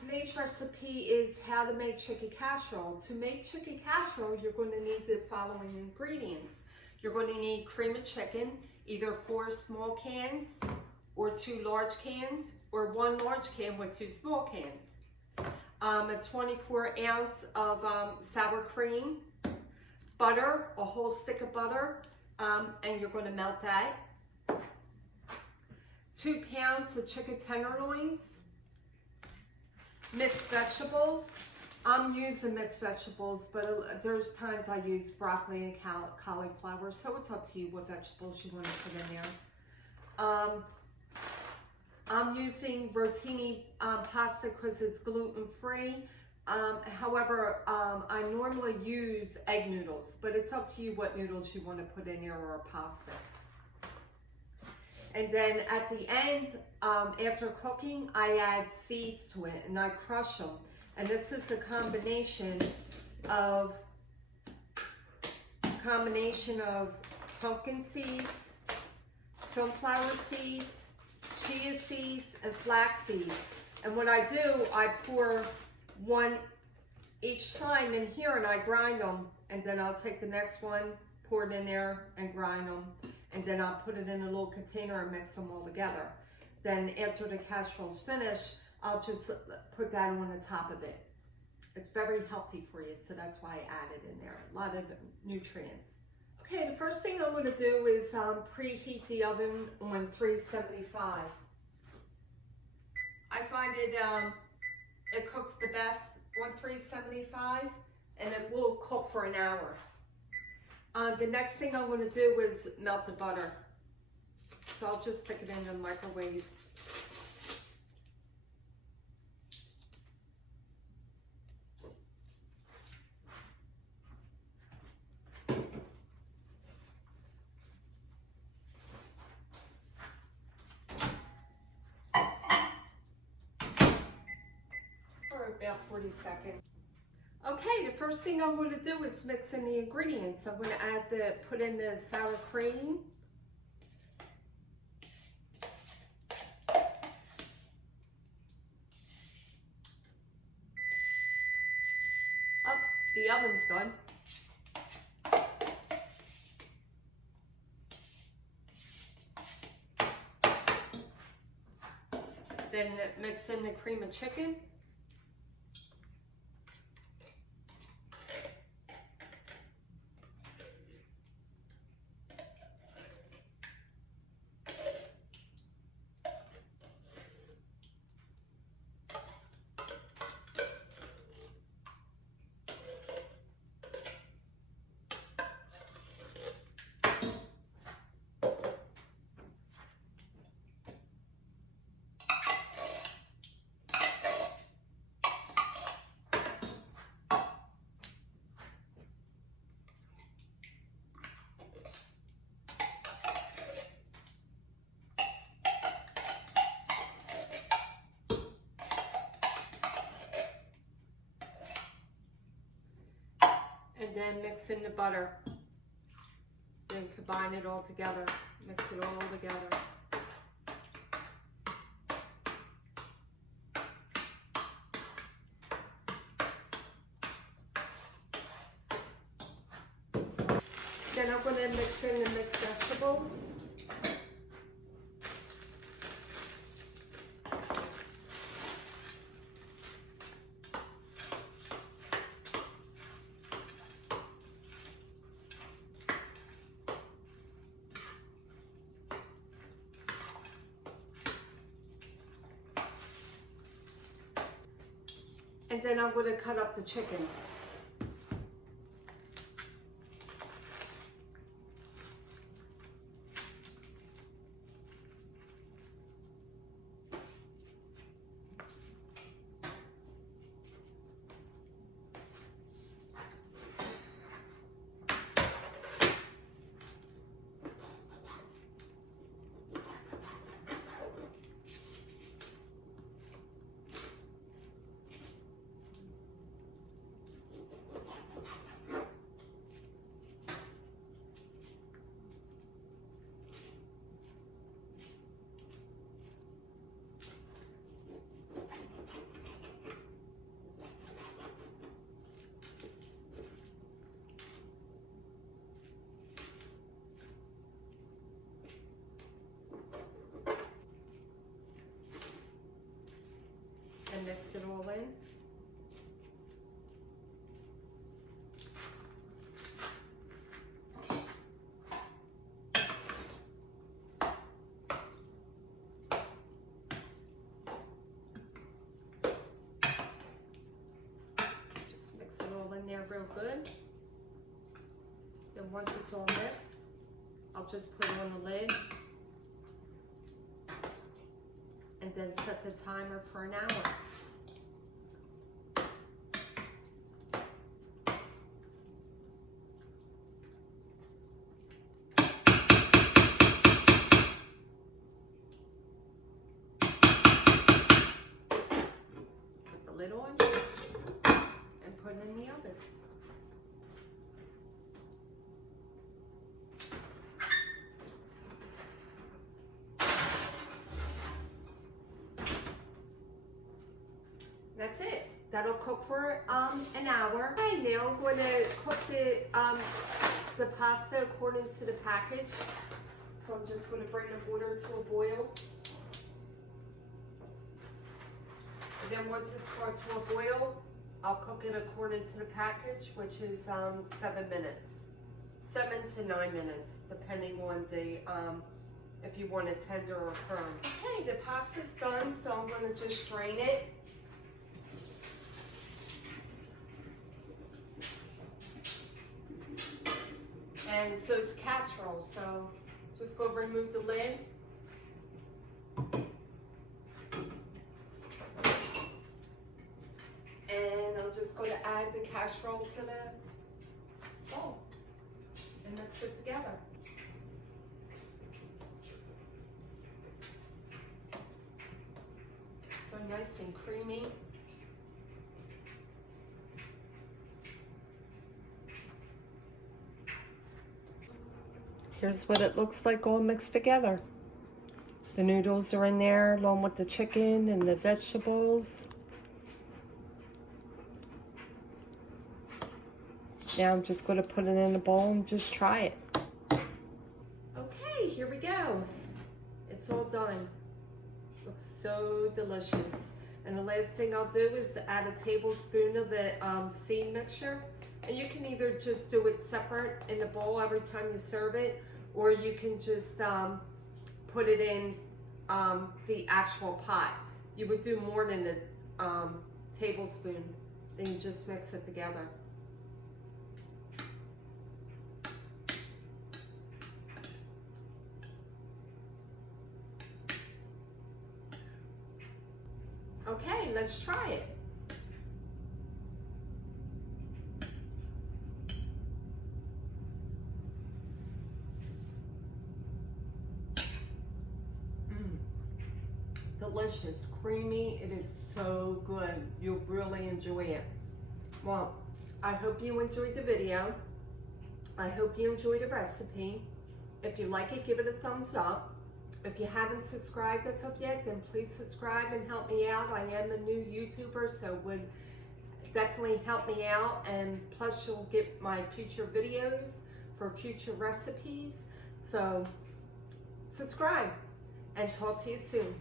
today's recipe is how to make chicken casserole. To make chicken casserole, you're going to need the following ingredients. You're going to need cream of chicken, either 4 small cans or 2 large cans, or 1 large can with 2 small cans. A 24 ounce of sour cream, butter, a whole stick of butter, and you're going to melt that. 2 pounds of chicken tenderloins, mixed vegetables. I'm using mixed vegetables, but there's times I use broccoli and cauliflower, so it's up to you what vegetables you want to put in there. I'm using rotini pasta because it's gluten-free. However, I normally use egg noodles, but it's up to you what noodles you want to put in there or pasta. And then at the end, after cooking, I add seeds to it and I crush them. And this is a combination of pumpkin seeds, sunflower seeds, chia seeds, and flax seeds. And what I do, I pour one each time in here and I grind them. And then I'll take the next one, pour it in there and grind them. And then I'll put it in a little container and mix them all together. Then after the casserole's finished, I'll just put that on the top of it. It's very healthy for you, so that's why I added in there. A lot of nutrients. Okay, the first thing I'm going to do is preheat the oven on 375. I find it cooks the best on 375, and it will cook for an hour. The next thing I'm going to do is melt the butter. So I'll just stick it in the microwave. For about 40 seconds. Okay, the first thing I'm going to do is mix in the ingredients. I'm going to put in the sour cream. Oh, the oven's done. Then mix in the cream of chicken. And then mix in the butter. Then combine it all together. Mix it all together. Then I'm going to mix in the mixed vegetables. And then I'm going to cut up the chicken. mix it all in. Just mix it all in there real good. Then once it's all mixed, I'll just put it on the lid and then set the timer for an hour. Put the lid on and put it in the oven. That's it. That'll cook for an hour. Okay, now I'm going to cook the pasta according to the package. So I'm just going to bring the water to a boil. And then once it's brought to a boil, I'll cook it according to the package, which is 7 minutes. 7 to 9 minutes, depending on the if you want it tender or firm. Okay, the pasta's done, so I'm going to just drain it. And so it's casserole, so just go remove the lid. And I'm just going to add the casserole to the bowl and mix it together. So nice and creamy. Here's what it looks like all mixed together. The noodles are in there along with the chicken and the vegetables. Now I'm just going to put it in a bowl and just try it. Okay, here we go. It's all done. Looks so delicious. And the last thing I'll do is to add a tablespoon of the seed mixture. And you can either just do it separate in the bowl every time you serve it, or you can just put it in the actual pot. You would do more than a tablespoon, then you just mix it together. Okay, let's try it. Delicious, creamy. It is so good. You'll really enjoy it. Well, I hope you enjoyed the video. I hope you enjoyed the recipe. If you like it, give it a thumbs up. If you haven't subscribed as of yet, then please subscribe and help me out. I am a new YouTuber, so it would definitely help me out. And plus, you'll get my future videos for future recipes. So subscribe and talk to you soon.